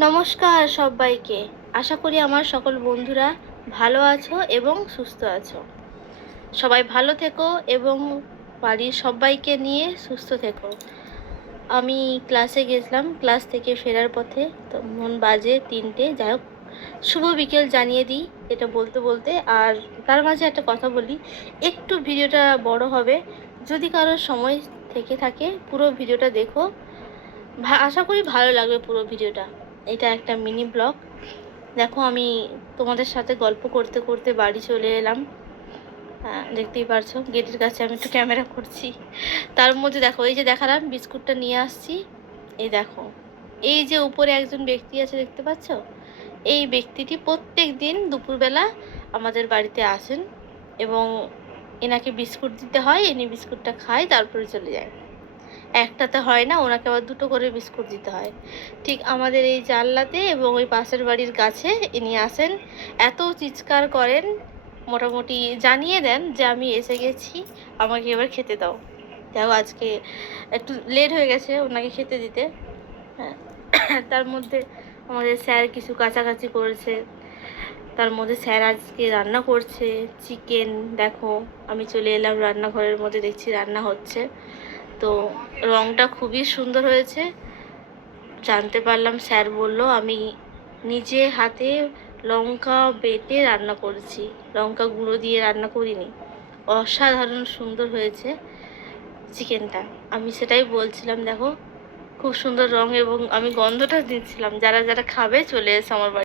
নমস্কার সবাইকে। আশা করি আমার সকল বন্ধুরা ভালো আছো এবং সুস্থ আছো। সবাই ভালো থেকো এবং বাড়ির সবাইকে নিয়ে সুস্থ থেকো। আমি ক্লাসে গেছিলাম, ক্লাস থেকে ফেরার পথে তখন বাজে 3টে। যাই হোক, শুভ বিকেল জানিয়ে দিই এটা বলতে বলতে। আর তার মাঝে একটা কথা বলি, একটু ভিডিওটা বড় হবে, যদি কারোর সময় থেকে থাকে পুরো ভিডিওটা দেখো। আশা করি ভালো লাগবে পুরো ভিডিওটা। এটা একটা মিনি ব্লগ। দেখো, আমি তোমাদের সাথে গল্প করতে করতে বাড়ি চলে এলাম। দেখতেই পারছো গেটের কাছে আমি একটু ক্যামেরা করছি। তার মধ্যে দেখো, এই যে দেখালাম বিস্কুটটা নিয়ে আসছি। এই দেখো, এই যে উপরে একজন ব্যক্তি আছে দেখতে পাচ্ছ, এই ব্যক্তিটি প্রত্যেক দিন দুপুরবেলা আমাদের বাড়িতে আসেন এবং এনাকে বিস্কুট দিতে হয়। ইনি বিস্কুটটা খায়, তারপরে চলে যায়। একটাতে হয় না, ওনাকে আবার 2টো করে বিস্কুট দিতে হয়। ঠিক আমাদের এই জানলাতে এবং ওই পাশের বাড়ির গাছে ইনি আসেন, এত চিৎকার করেন, মোটামুটি জানিয়ে দেন যে আমি এসে গেছি, আমাকে এবার খেতে দাও। দেখো, আজকে একটু লেট হয়ে গেছে ওনাকে খেতে দিতে। হ্যাঁ, তার মধ্যে আমাদের স্যার কিছু কাছাকাছি করেছে। তার মধ্যে স্যার আজকে রান্না করছে চিকেন। দেখো, আমি চলে এলাম রান্নাঘরের মধ্যে, দেখছি রান্না হচ্ছে। তো রঙটা খুবই সুন্দর হয়েছে জানতে পারলাম। স্যার বলল আমি নিজে হাতে লঙ্কা বেটে রান্না করেছি, লঙ্কা গুঁড়ো দিয়ে রান্না করিনি। অসাধারণ সুন্দর হয়েছে চিকেনটা। আমি সেটাই বলছিলাম, দেখো খুব সুন্দর রং, এবং আমি গন্ধটা দিচ্ছিলাম। যারা যারা খাবে চলে এসে আমার বাড়ি।